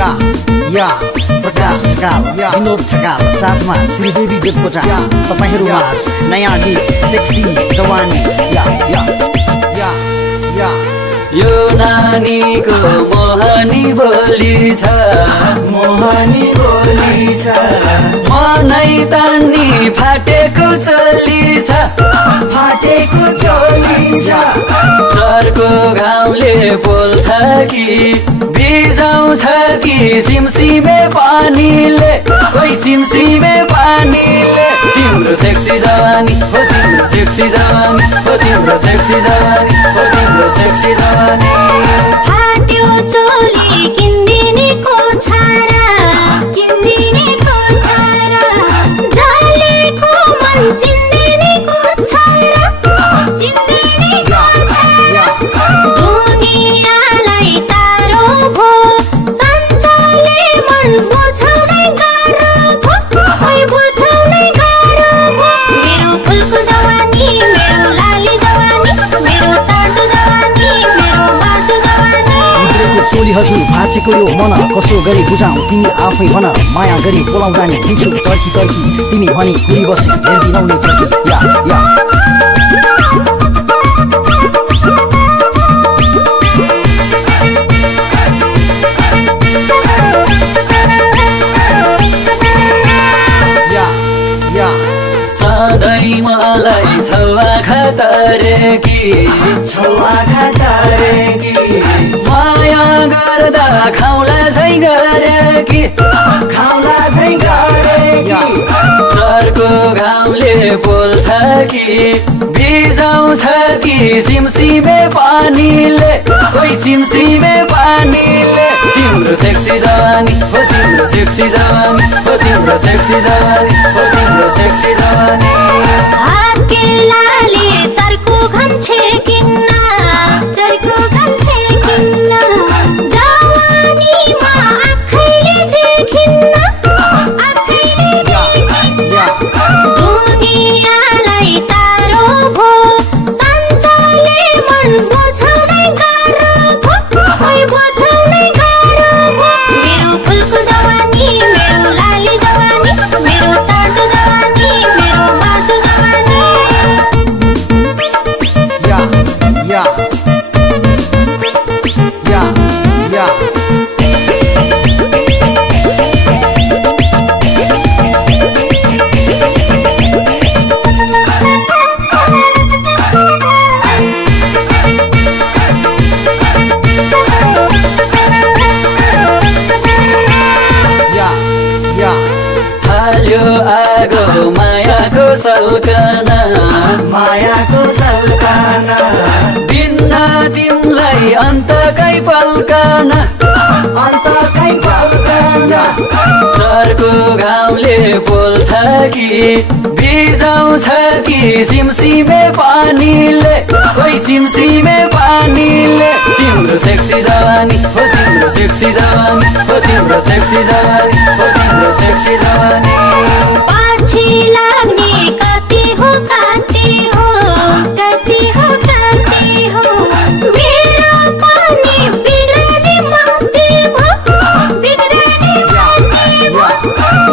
या प्रकाश ढकाल विनोद ढकाल साथमा श्रीदेवी देवकोटा तपाईहरुमा नयाँ गीत सेक्सी जवानी यो नानीको मोहनी बोली छ मनै तान्नी फाटेको चोली छ चर्को घामले पोल्छ कि भिजाउँछ कि सिमसिमे पानीले ओइ सिमसिमे पानीले तिम्रो सेक्सी जवानी हो तिम्रो सेक्सी जवानी हो तिम्रो सेक्सी जवानी हो तिम्रो सेक्सी जवानी फाट्यो चोली किन्दिनीको छारा जलेको मन चिन्दिनीको छारा दुनियाँलाई तारो भो सञ्चारले मन बुझाउनै गाह्रो भो ओइ बुझाउनै गाह्रो भो मेरो फुलको जवानी मेरो लाली जवानी मेरो चाटो जवानी मेरो बाटो जवानी उद्रेको चोली हजुर फाटेको यो मन कसो गरी बुझाऊ तिमी आफै भन माया गरी बोलाउँदा नि दिन्छु तर्की तिमी भनी कुरी बसे हेर्दिनौ नि फर्की या सधैँ मलाई छौवा खतरेकी माया गर्दा खाउला झै गरेकी चर्को घामले पोल्छ कि भिजाउँछ कि सिमसिमे पानीले ओइ सिमसिमे पानीले तिम्रो सेक्सी जवानी हो तिम्रो सेक्सी जवानी हो तिम्रो सेक्सी जवानी हो तिम्रो सेक्सी जवानी हाकेलाले चर्को घम छेकिन्न जवानीमा आँखैले देखिन्न दुनियाँलाई तारो भो सञ्चारले मन बुझाउनै गाह्रो भो ओइ बुझाउनै गाह्रो भो मेरो फुलको जवानी मेरो लाली जवानी मेरो चाटो जवानी मेरो बाटो जवानी हाल्यो आगो मायाको सल्कना दिन्न तिमलाई अन्तकै पल्कना चर्को घामले पोल्छ कि भिजाउँछ कि सिमसिमे पानीले ओइ सिमसिमे पानीले तिम्रो सेक्सी जवानी हो तिम्रो सेक्सी जवानी हो तिम्रो सेक्सी जवानी हो तिम्रो सेक्सी जवानी पछि लाग्ने कति हो मेरो पनि बिग्रने मती भो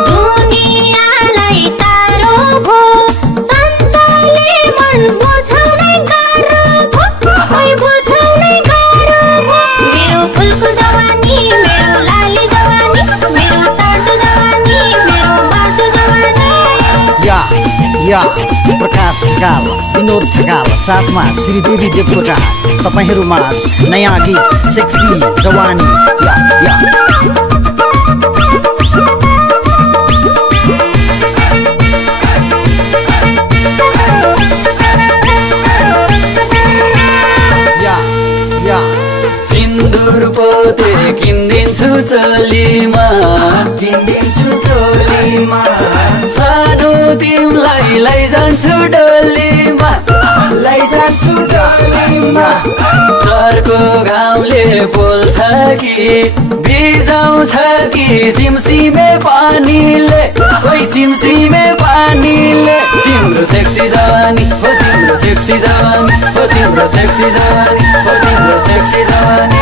दुनियाँलाई तारो भो सञ्चारले मन बुझाउनै गाह्रो भो ओइ बुझाउनै गाह्रो भो मेरो फुलको जवानी मेरो लाली जवानी मेरो चाटो जवानी मेरो बाटो जवानी या प्रकाश ढकाल विनोद ढकाल साथमा श्रीदेवी देवकोटा तपाईहरुमा नयाँ गीत सेक्सी जवानी सिन्दुर पोते किन्दिन्छु चोलीमा सानो तिमलाई लैजान्छु डोलीमा चर्को घामले पोल्छ कि भिजाउँछ कि सिमसिमे पानीले ओइ सिमसिमे पानीले तिम्रो सेक्सी जवानी हो तिम्रो सेक्सी जवानी हो तिम्रो सेक्सी जवानी हो तिम्रो सेक्सी जवानी